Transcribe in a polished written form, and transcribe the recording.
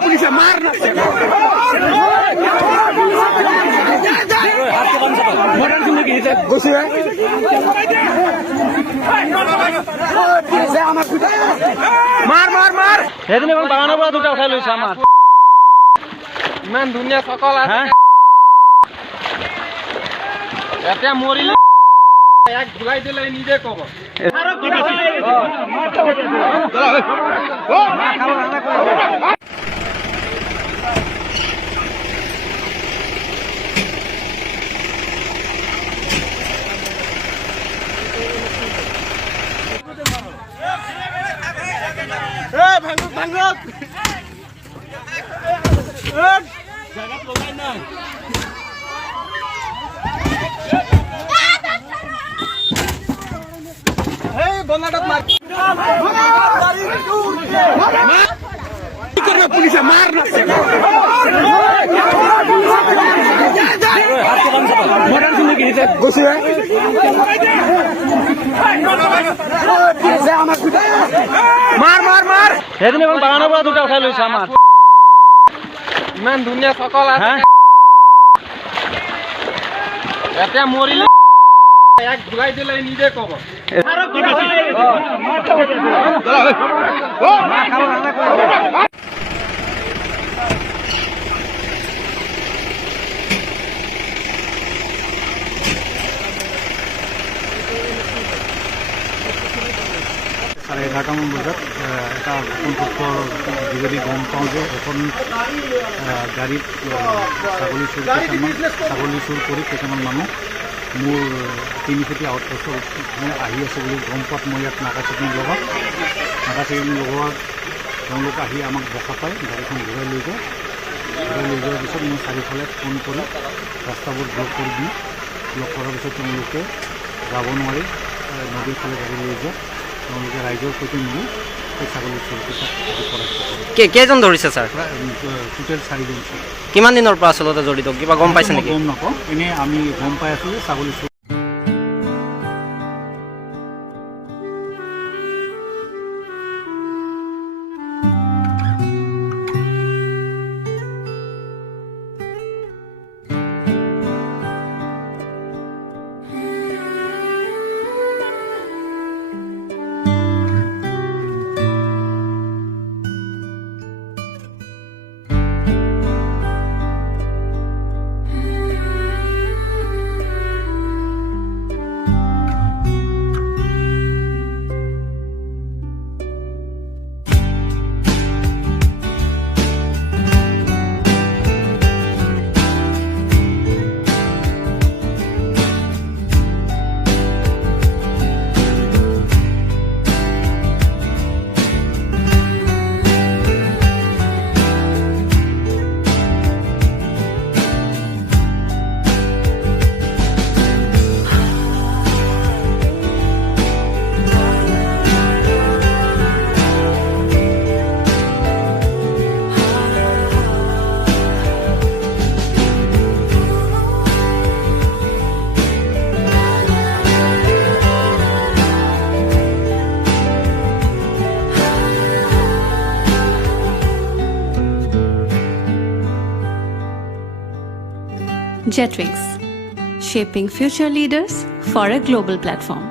Police मारना मार मार मार সেইদিন এখন বাগানৰ পৰা দুটা উঠাই লৈছে আমাৰ ইমান ধুনীয়া সকল আছে এতিয়া মৰিলে এক ধুলাই দিলে নিজে কব पुलिस मारना मार मार मार সেইদিন এখন বাগানৰ পৰা দুটা উঠাই লৈছে আমাৰ ইমান ধুনীয়া সকল আছে এতিয়া মৰিলে এক ধুলাই দিলে নিজে কব চাৰে 11টামান বজাত এটা নতুন তথ্যৰ যোগেদি গম পাওঁ যে এখন গাড়ীত ছাগলী চুৰ কৰি কেইটামান মানুহ মোৰ তিনিচুকীয়া আউটপোষ্টত আহি আছে বুলি গম পোৱাত মই ইয়াত নাকা চেকিং লগোৱাত তেওঁলোক আহি আমাক দেখা পায় গাড়ীখন ঘূৰাই লৈ যায় যোৱাৰ পিছত মই চাৰিওফালে ফোন কৰি ৰাস্তাবোৰ ব্লক কৰি দিওঁ ব্লক কৰাৰ পিছত তেওঁলোকে যাব নোৱাৰি নদীৰ ফালে গাড়ী লৈ যায় তেওঁলোকে ৰাইজৰ সৈতে মিলি সেই ছাগলী চুৰকেইটা কেইজন ধৰিছে ছাৰ টোটেল 4জন কিমান দিনৰ পৰা আচলতে জড়িত কিবা গম পাইছে নেকি গম নাপাওঁ এনেই আমি গম পাই আছোঁ যে ছাগলী চুৰ Jetwings, shaping future leaders for a global platform.